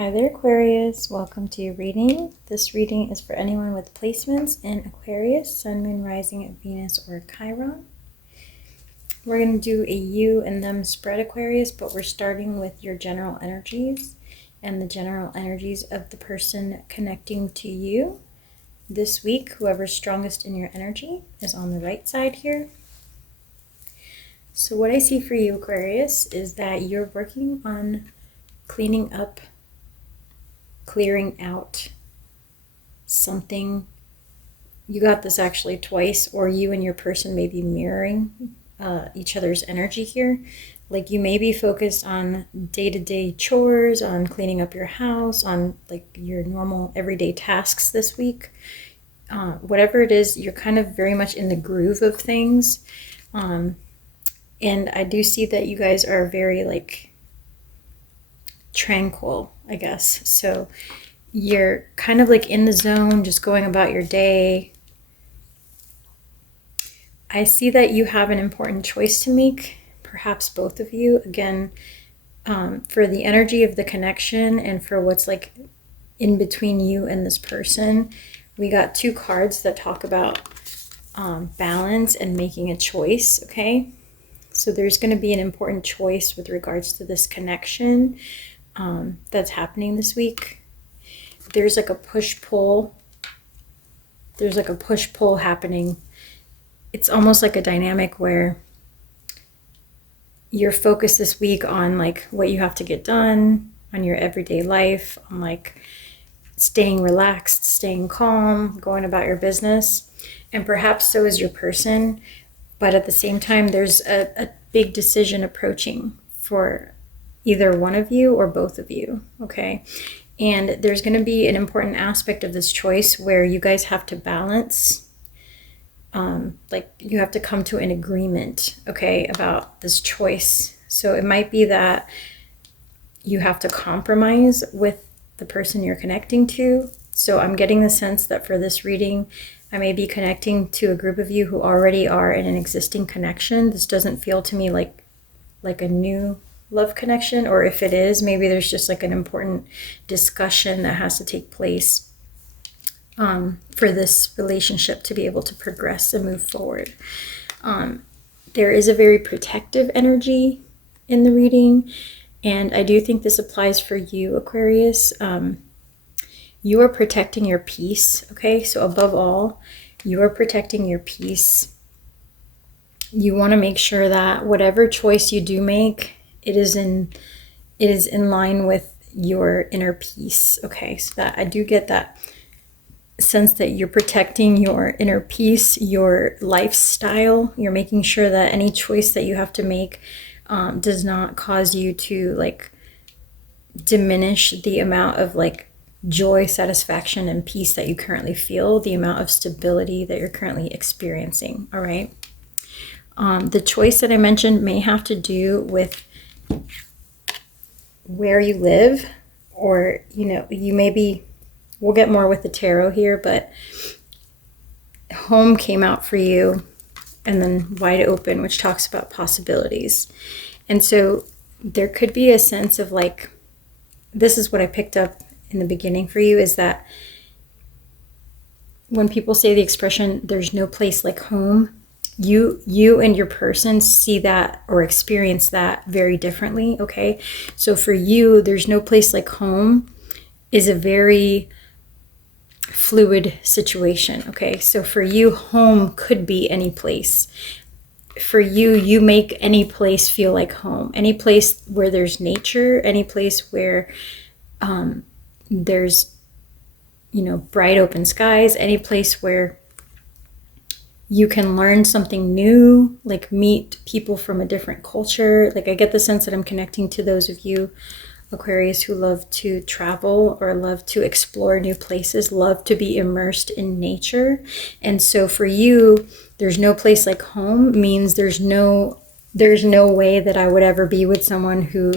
Hi there, Aquarius. Welcome to your reading. This reading is for anyone with placements in Aquarius, Sun, Moon, Rising, Venus, or Chiron. We're going to do a you and them spread, Aquarius, but we're starting with your general energies and the general energies of the person connecting to you. This week, whoever's strongest in your energy is on the right side here. So what I see for you, Aquarius, is that you're working on cleaning up, clearing out something. You got this actually twice, or you and your person may be mirroring each other's energy here. Like you may be focused on day-to-day chores, on cleaning up your house, on like your normal everyday tasks this week. Whatever it is, you're kind of very much in the groove of things. And I do see that you guys are very like tranquil, I guess. So you're kind of like in the zone, just going about your day. I see that you have an important choice to make, perhaps both of you. Again, for the energy of the connection and for what's like in between you and this person, we got two cards that talk about balance and making a choice, okay? So there's going to be an important choice with regards to this connection that's happening this week. There's like a push-pull. There's like a push-pull happening. It's almost like a dynamic where you're focused this week on like what you have to get done, on your everyday life, on like staying relaxed, staying calm, going about your business. And perhaps so is your person. But at the same time, there's a big decision approaching for either one of you or both of you, okay? And there's going to be an important aspect of this choice where you guys have to balance, like you have to come to an agreement, okay, about this choice. So it might be that you have to compromise with the person you're connecting to. So I'm getting the sense that for this reading, I may be connecting to a group of you who already are in an existing connection. This doesn't feel to me like a new love connection, or if it is, maybe there's just like an important discussion that has to take place for this relationship to be able to progress and move forward. There is a very protective energy in the reading, and I do think this applies for you, Aquarius. You are protecting your peace, okay? So above all, you are protecting your peace. You want to make sure that whatever choice you do make, it is in line with your inner peace, okay? So that I do get that sense that you're protecting your inner peace, your lifestyle. You're making sure that any choice that you have to make does not cause you to like diminish the amount of like joy, satisfaction, and peace that you currently feel, the amount of stability that you're currently experiencing, all right? The choice that I mentioned may have to do with where you live, or, you know, you may be, we'll get more with the tarot here, but home came out for you, and then wide open, which talks about possibilities. And so there could be a sense of like, this is what I picked up in the beginning for you, is that when people say the expression, there's no place like home, you and your person see that or experience that very differently, okay? So for you, there's no place like home is a very fluid situation, okay? So for you, home could be any place. For you, you make any place feel like home. Any place where there's nature, any place where there's, you know, bright open skies, any place where you can learn something new, like meet people from a different culture. Like I get the sense that I'm connecting to those of you, Aquarius, who love to travel or love to explore new places, love to be immersed in nature. And so for you, there's no place like home means there's no way that I would ever be with someone who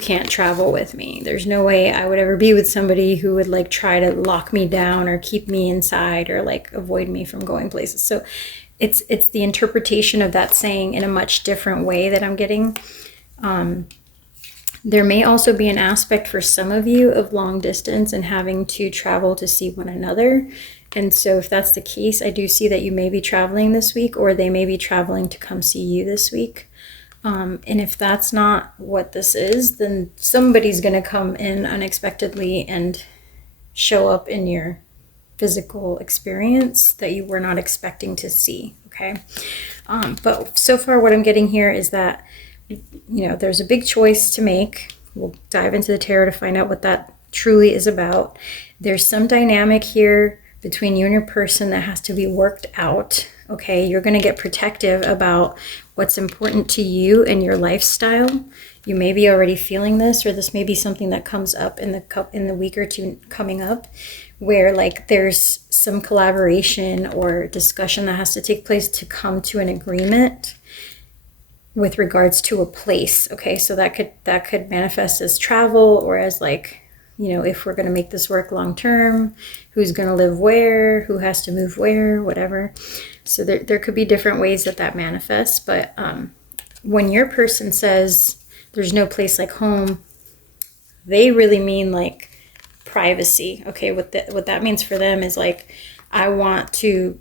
can't travel with me. There's no way I would ever be with somebody who would like try to lock me down or keep me inside or like avoid me from going places. So it's the interpretation of that saying in a much different way that I'm getting. There may also be an aspect for some of you of long distance and having to travel to see one another. And so if that's the case, I do see that you may be traveling this week, or they may be traveling to come see you this week. And if that's not what this is, then somebody's going to come in unexpectedly and show up in your physical experience that you were not expecting to see. Okay. But so far what I'm getting here is that, there's a big choice to make. We'll dive into the tarot to find out what that truly is about. There's some dynamic here between you and your person that has to be worked out. Okay, you're going to get protective about what's important to you and your lifestyle. You may be already feeling this, or this may be something that comes up in the week or two coming up, where like there's some collaboration or discussion that has to take place to come to an agreement with regards to a place. Okay, so that could manifest as travel, or as like, if we're going to make this work long term, who's going to live where, who has to move where, whatever. So there could be different ways that manifests. But when your person says there's no place like home, they really mean like privacy. Okay, what that means for them is like, I want to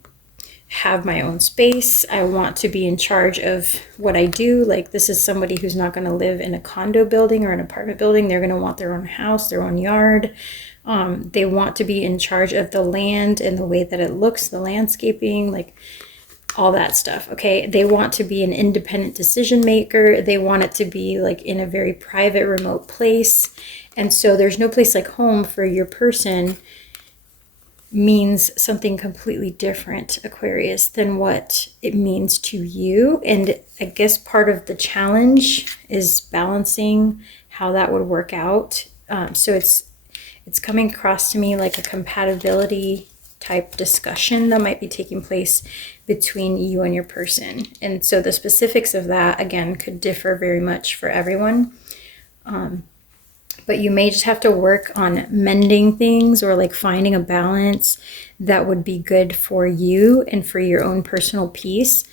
have my own space. I want to be in charge of what I do. Like, this is somebody who's not going to live in a condo building or an apartment building. They're going to want their own house, their own yard. They want to be in charge of the land and the way that it looks, the landscaping, like all that stuff. Okay. They want to be an independent decision maker. They want it to be like in a very private, remote place. And so there's no place like home for your person means something completely different, Aquarius, than what it means to you. And I guess part of the challenge is balancing how that would work out. So it's coming across to me like a compatibility type discussion that might be taking place between you and your person. And so the specifics of that, again, could differ very much for everyone. But you may just have to work on mending things, or like finding a balance that would be good for you and for your own personal peace,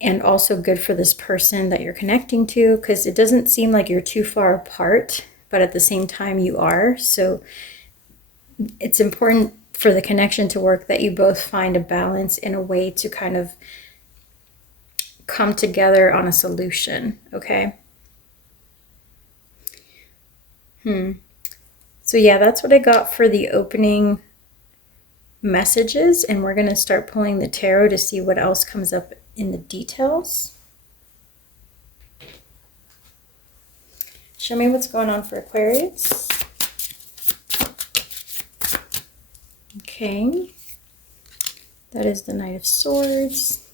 and also good for this person that you're connecting to, because it doesn't seem like you're too far apart, but at the same time you are. So it's important for the connection to work that you both find a balance in a way to kind of come together on a solution. Okay. So yeah, that's what I got for the opening messages, and we're going to start pulling the tarot to see what else comes up in the details. Show me what's going on for Aquarius. Okay, that is the Knight of Swords.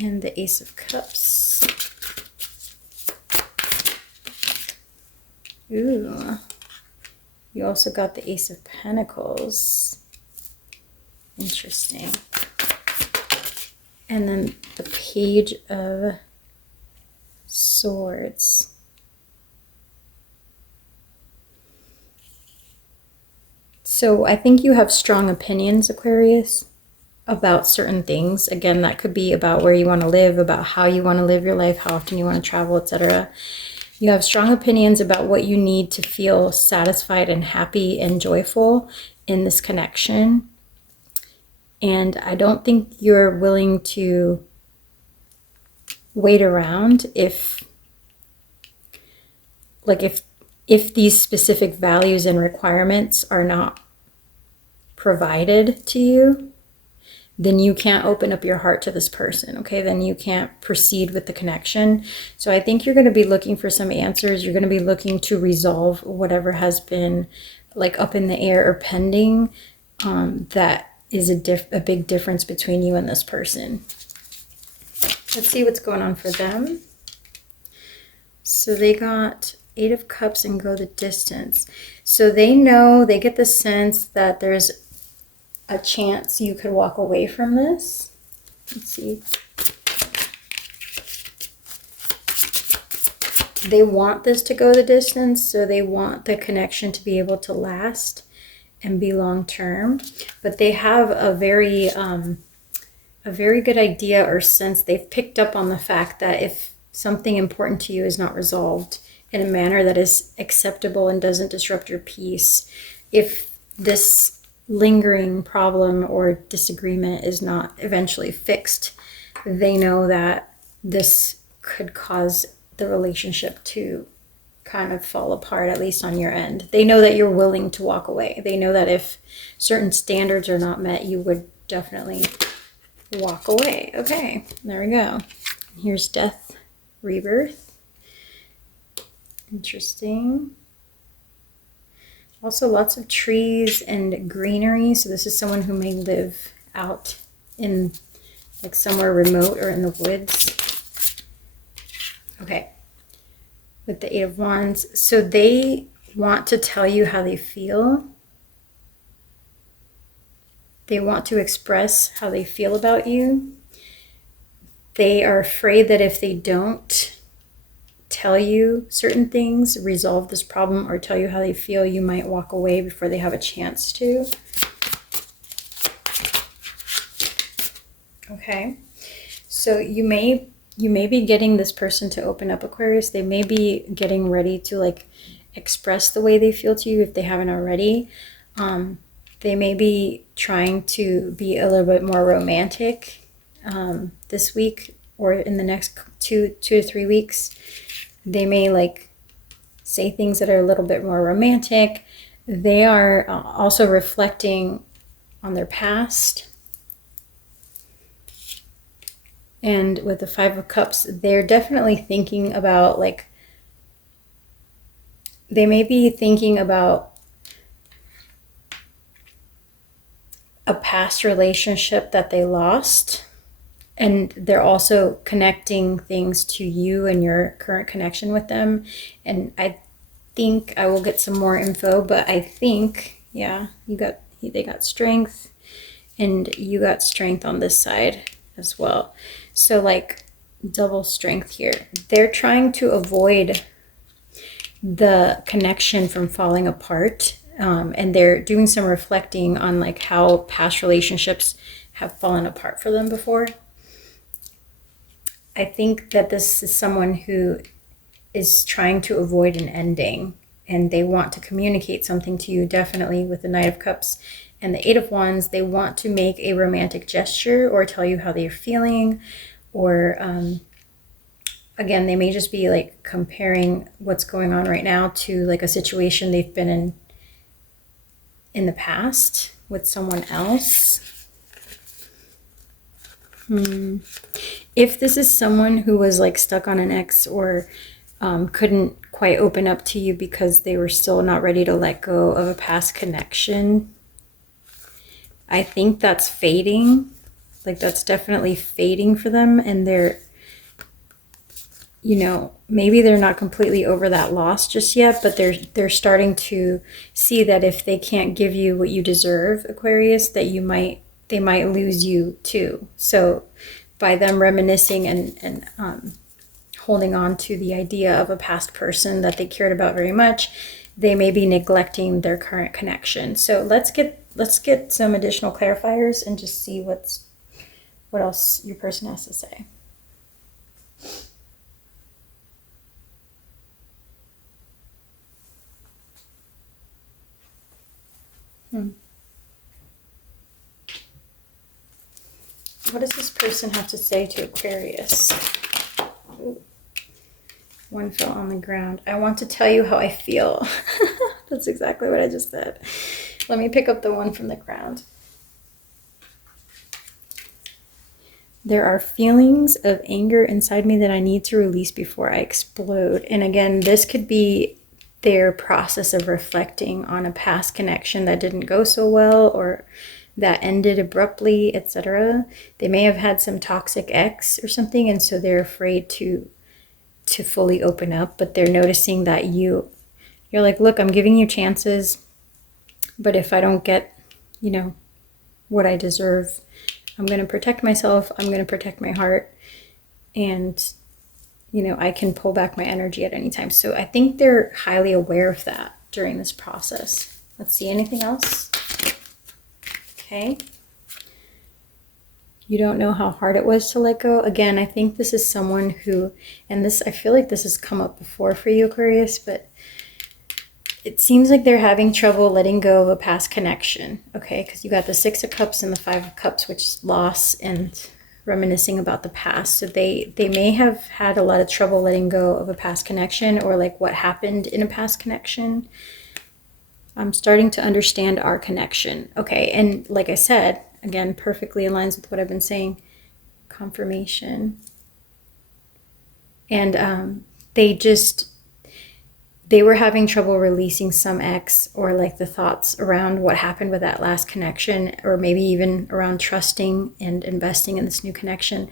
And the Ace of Cups. Ooh. You also got the Ace of Pentacles. Interesting. And then the Page of Swords. So I think you have strong opinions, Aquarius, about certain things. Again, that could be about where you want to live, about how you want to live your life, how often you want to travel, etc. You have strong opinions about what you need to feel satisfied and happy and joyful in this connection. And I don't think you're willing to wait around if these specific values and requirements are not provided to you, then you can't open up your heart to this person, okay? Then you can't proceed with the connection. So I think you're going to be looking for some answers. You're going to be looking to resolve whatever has been like up in the air or pending. That is a big difference between you and this person. Let's see what's going on for them. So they got Eight of Cups and go the distance. So they know, they get the sense that there's a chance you could walk away from this. Let's see. They want this to go the distance, so they want the connection to be able to last and be long term. But they have a very a very good idea or sense. They've picked up on the fact that if something important to you is not resolved in a manner that is acceptable and doesn't disrupt your peace, if this lingering problem or disagreement is not eventually fixed, they know that this could cause the relationship to kind of fall apart, at least on your end. They know that you're willing to walk away. They know that if certain standards are not met, you would definitely walk away. Okay, there we go. Here's death, rebirth. Interesting. Also lots of trees and greenery. So this is someone who may live out in like somewhere remote or in the woods. Okay. With the Eight of Wands. So they want to tell you how they feel. They want to express how they feel about you. They are afraid that if they don't tell you certain things, resolve this problem, or tell you how they feel, you might walk away before they have a chance to. Okay. So you may be getting this person to open up, Aquarius. They may be getting ready to like express the way they feel to you if they haven't already. They may be trying to be a little bit more romantic this week or in the next two to 3 weeks. They may like say things that are a little bit more romantic. They are also reflecting on their past. And with the Five of Cups, they're definitely thinking about like, they may be thinking about a past relationship that they lost. And they're also connecting things to you and your current connection with them. And I think I will get some more info, but I think, yeah, they got strength and you got strength on this side as well. So like double strength here. They're trying to avoid the connection from falling apart. And they're doing some reflecting on like how past relationships have fallen apart for them before. I think that this is someone who is trying to avoid an ending and they want to communicate something to you, definitely with the Knight of Cups and the Eight of Wands. They want to make a romantic gesture or tell you how they're feeling, or again, they may just be like comparing what's going on right now to like a situation they've been in the past with someone else. If this is someone who was like stuck on an ex or couldn't quite open up to you because they were still not ready to let go of a past connection, I think that's fading. Like that's definitely fading for them. And they're, you know, maybe they're not completely over that loss just yet, but they're starting to see that if they can't give you what you deserve, Aquarius, that they might lose you too. So by them reminiscing and holding on to the idea of a past person that they cared about very much, they may be neglecting their current connection. So let's get some additional clarifiers and just see what else your person has to say. What does this person have to say to Aquarius? Ooh. One fell on the ground. I want to tell you how I feel. That's exactly what I just said. Let me pick up the one from the ground. There are feelings of anger inside me that I need to release before I explode. And again, this could be their process of reflecting on a past connection that didn't go so well or that ended abruptly, etc. They may have had some toxic ex or something, and so they're afraid to fully open up, but they're noticing that you're like, look, I'm giving you chances, but if I don't get, you know, what I deserve, I'm going to protect myself, I'm going to protect my heart, and, you know, I can pull back my energy at any time. So I think they're highly aware of that during this process. Let's see, anything else? Okay. You don't know how hard it was to let go. Again, I think this is someone who, and this, I feel like this has come up before for you, Aquarius, but it seems like they're having trouble letting go of a past connection, okay? Because you got the Six of Cups and the Five of Cups, which is loss and reminiscing about the past. So they may have had a lot of trouble letting go of a past connection, or like what happened in a past connection. I'm starting to understand our connection. Okay, and like I said, again, perfectly aligns with what I've been saying. Confirmation. And they were having trouble releasing some ex, or like the thoughts around what happened with that last connection, or maybe even around trusting and investing in this new connection.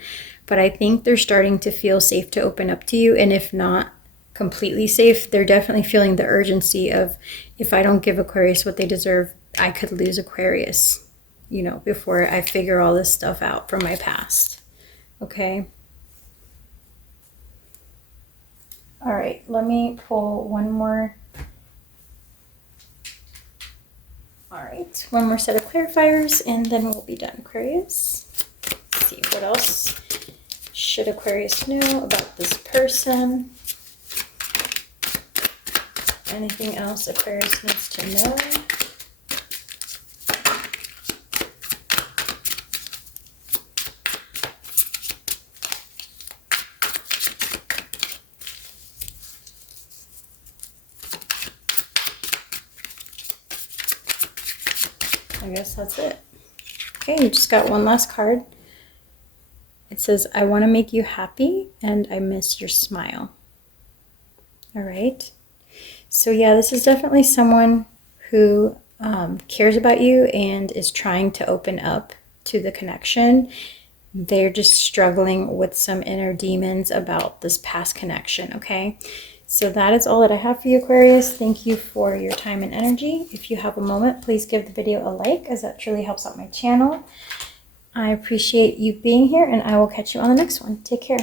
But I think they're starting to feel safe to open up to you. And if not completely safe, they're definitely feeling the urgency of, if I don't give Aquarius what they deserve, I could lose Aquarius, you know, before I figure all this stuff out from my past. Okay. All right, let me pull one more. All right, one more set of clarifiers, and then we'll be done, Aquarius. Let's see, what else should Aquarius know about this person? Anything else Aquarius needs to know? I guess that's it. Okay, you just got one last card. It says, I want to make you happy and I miss your smile. All right. So yeah, this is definitely someone who cares about you and is trying to open up to the connection. They're just struggling with some inner demons about this past connection, okay? So that is all that I have for you, Aquarius. Thank you for your time and energy. If you have a moment, please give the video a like, as that truly helps out my channel. I appreciate you being here, and I will catch you on the next one. Take care.